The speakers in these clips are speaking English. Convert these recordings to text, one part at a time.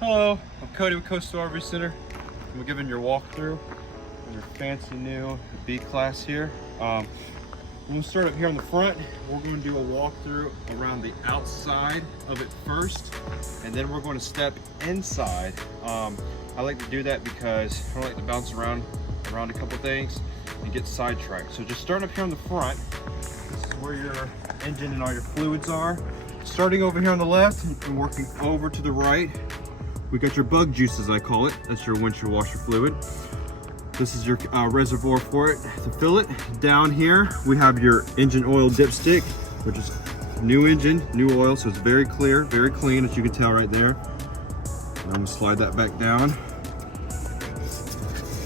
Hello, I'm Cody with Coastal RV Center. We're giving your walkthrough of your fancy new B-Class here. We'll start up here on the front. We're going to do a walkthrough around the outside of it first, and then we're going to step inside. I like to do that because I like to bounce around a couple things and get sidetracked. So just starting up here on the front, this is where your engine and all your fluids are. Starting over here on the left and working over to the right, we got your bug juice, as I call it. That's your windshield washer fluid. This is your reservoir for it to fill it. Down here, we have your engine oil dipstick, which is new engine, new oil, so it's very clear, very clean, as you can tell right there. I'm gonna slide that back down.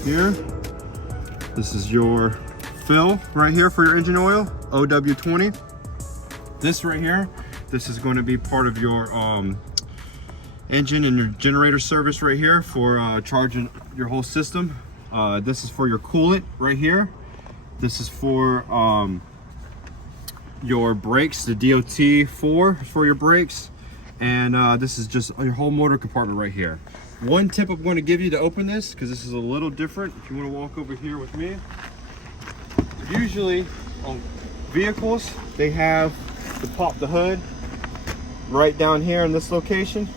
Here, this is your fill right here for your engine oil, OW20. This right here, this is going to be part of your engine and your generator service right here for charging your whole system. This is for your coolant right here. This is for your brakes, the DOT4 for your brakes. And this is just your whole motor compartment right here. One tip I'm going to give you to open this, because this is a little different, if you want to walk over here with me. Usually on vehicles, they have to pop the hood right down here in this location.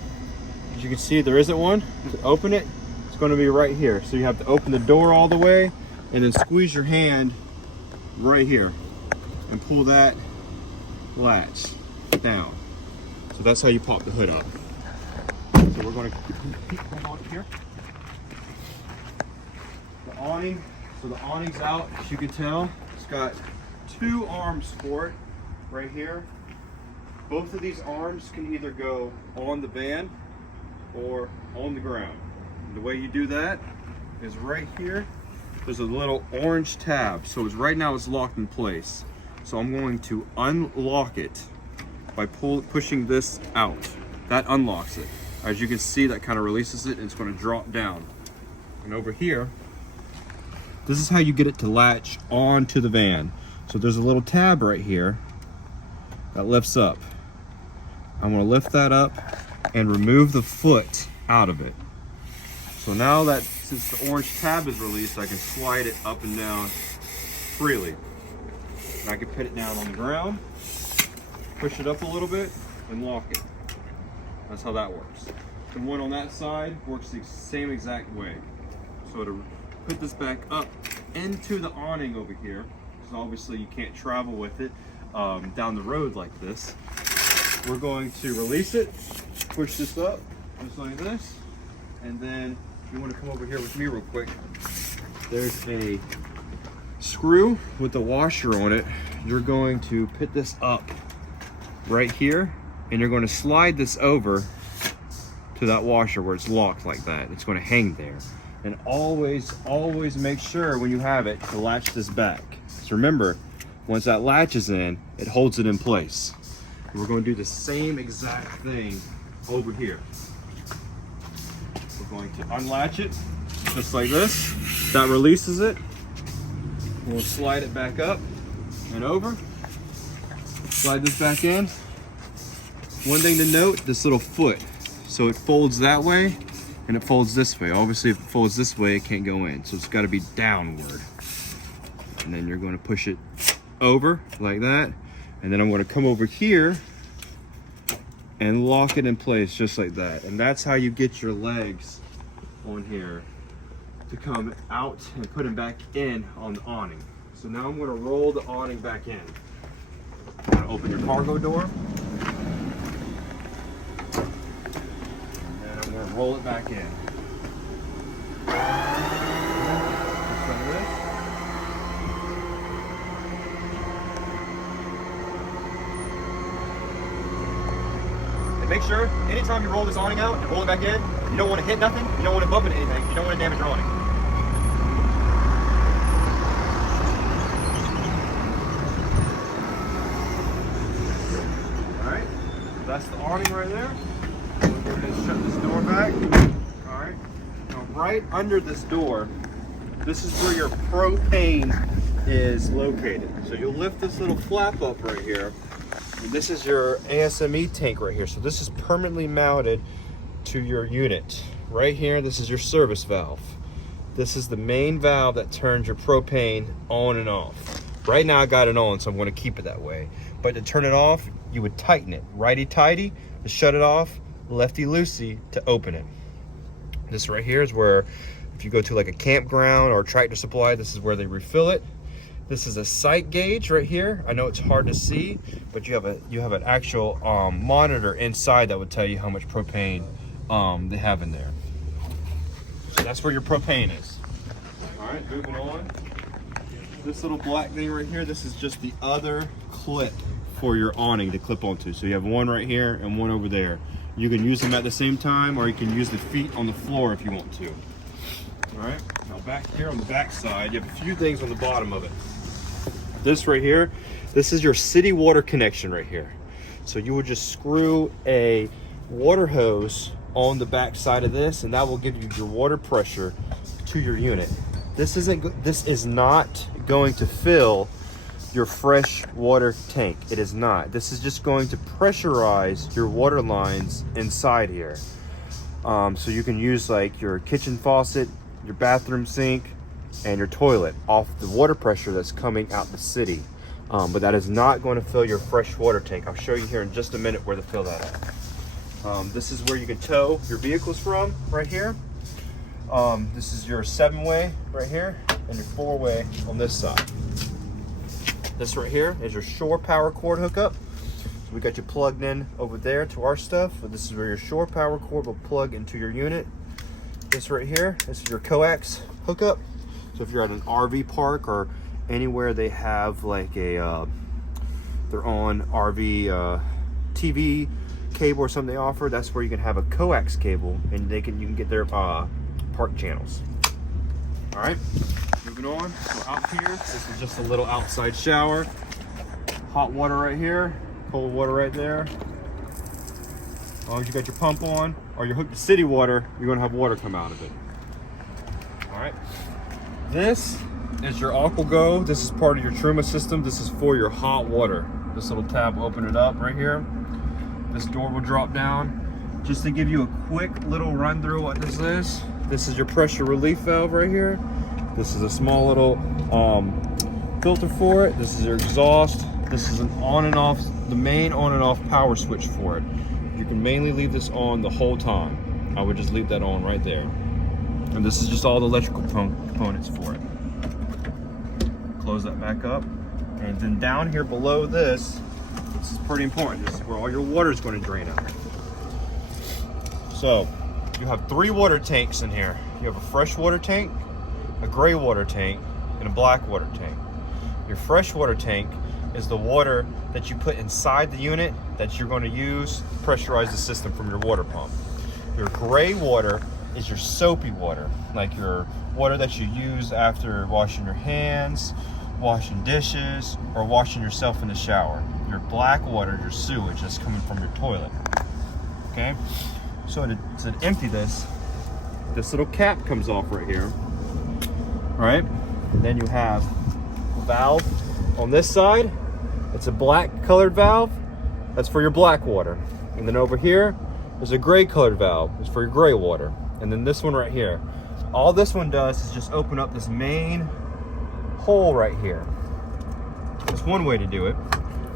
As you can see, there isn't one. To open it, it's going to be right here. So you have to open the door all the way and then squeeze your hand right here and pull that latch down. So that's how you pop the hood up. So we're going to come on here. The awning, so the awning's out, as you can tell. It's got two arms for it right here. Both of these arms can either go on the van or on the ground. And the way you do that is right here. There's a little orange tab. So it's right now it's locked in place. So I'm going to unlock it by pushing this out. That unlocks it. As you can see, that kind of releases it and it's going to drop down. And over here, this is how you get it to latch onto the van. So there's a little tab right here that lifts up. I'm going to lift that up and remove the foot out of it. So now that since the orange tab is released, I can slide it up and down freely. And I can put it down on the ground, push it up a little bit, and lock it. That's how that works. The one on that side works the same exact way. So to put this back up into the awning over here, because obviously you can't travel with it down the road like this, we're going to release it, push this up, just like this, and then if you want to come over here with me real quick, there's a screw with the washer on it. You're going to put this up right here, and you're going to slide this over to that washer where it's locked like that. It's going to hang there. And always make sure when you have it to latch this back. So remember, once that latches in, it holds it in place. We're going to do the same exact thing over here. We're going to unlatch it just like this. That releases it. We'll slide it back up and over. Slide this back in. One thing to note, this little foot. So it folds that way and it folds this way. Obviously, if it folds this way, it can't go in. So it's got to be downward. And then you're going to push it over like that. And then I'm going to come over here and lock it in place just like that. And that's how you get your legs on here to come out and put them back in on the awning. So now I'm going to roll the awning back in. I'm going to open your cargo door. And I'm going to roll it back in. Just like this. Make sure, anytime you roll this awning out and roll it back in, you don't want to hit nothing, you don't want to bump into anything, you don't want to damage your awning. Alright, that's the awning right there. We're going to shut this door back. Alright, now right under this door, this is where your propane is located. So you'll lift this little flap up right here. And this is your ASME tank right here. So this is permanently mounted to your unit. Right here, this is your service valve. This is the main valve that turns your propane on and off. Right now I got it on, so I'm going to keep it that way. But to turn it off, you would tighten it. Righty-tighty to shut it off, lefty-loosey to open it. This right here is where, if you go to like a campground or a Tractor Supply, this is where they refill it. This is a sight gauge right here. I know it's hard to see, but you have an actual monitor inside that would tell you how much propane they have in there. So that's where your propane is. All right, moving on. This little black thing right here, this is just the other clip for your awning to clip onto. So you have one right here and one over there. You can use them at the same time, or you can use the feet on the floor if you want to. All right, now back here on the back side, you have a few things on the bottom of it. This right here, this is your city water connection right here. So you would just screw a water hose on the back side of this, and that will give you your water pressure to your unit. This is not going to fill your fresh water tank. It is not. This is just going to pressurize your water lines inside here. So you can use like your kitchen faucet, your bathroom sink, and your toilet off the water pressure that's coming out the city. But that is not going to fill your fresh water tank. I'll show you here in just a minute where to fill that at. This is where you can tow your vehicles from, right here. This is your 7-way right here, and your 4-way on this side. This right here is your shore power cord hookup. So we got you plugged in over there to our stuff, but this is where your shore power cord will plug into your unit. This right here, this is your coax hookup. So if you're at an RV park or anywhere they have like a their own RV TV cable or something they offer, that's where you can have a coax cable, and you can get their park channels. All right, moving on. So out here, this is just a little outside shower. Hot water right here, cold water right there. As long as you got your pump on or you're hooked to city water, you're gonna have water come out of it. All right. This is your AquaGo. This is part of your Truma system. This is for your hot water. This little tab will open it up right here. This door will drop down. Just to give you a quick little run through what this is. This is your pressure relief valve right here. This is a small little filter for it. This is your exhaust. This is an on and off, the main on and off power switch for it. You can mainly leave this on the whole time. I would just leave that on right there. And this is just all the electrical components for it. Close that back up. And then down here below this is pretty important. This is where all your water is going to drain out. So you have 3 water tanks in here. You have a fresh water tank, a gray water tank, and a black water tank. Your fresh water tank is the water that you put inside the unit that you're going to use to pressurize the system from your water pump. Your gray water is your soapy water, like your water that you use after washing your hands, washing dishes, or washing yourself in the shower. Your black water is your sewage that's coming from your toilet. Okay? So to empty this little cap comes off right here. All right? And then you have a valve on this side. It's a black colored valve. That's for your black water. And then over here, there's a gray colored valve. It's for your gray water. And then this one right here. All this one does is just open up this main hole right here. That's one way to do it.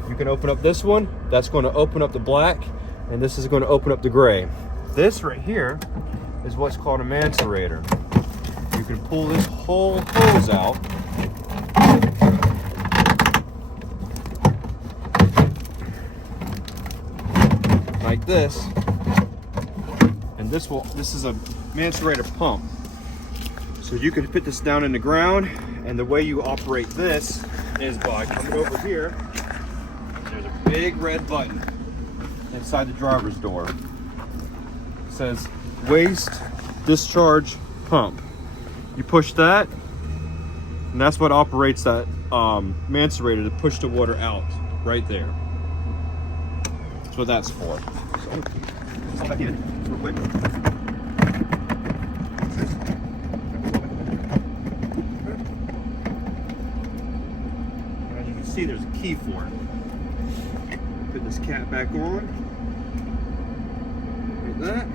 You can open up this one. That's going to open up the black, and this is going to open up the gray. This right here is what's called a mancerator. You can pull this whole hose out. Like this. And this is a mancerator pump. So you can put this down in the ground, and the way you operate this is by coming over here. There's a big red button inside the driver's door. It says waste discharge pump. You push that, and that's what operates that mancerator to push the water out right there. That's what that's for. So let's go back in real quick. As you can see, there's a key for it. Put this cap back on. Like that.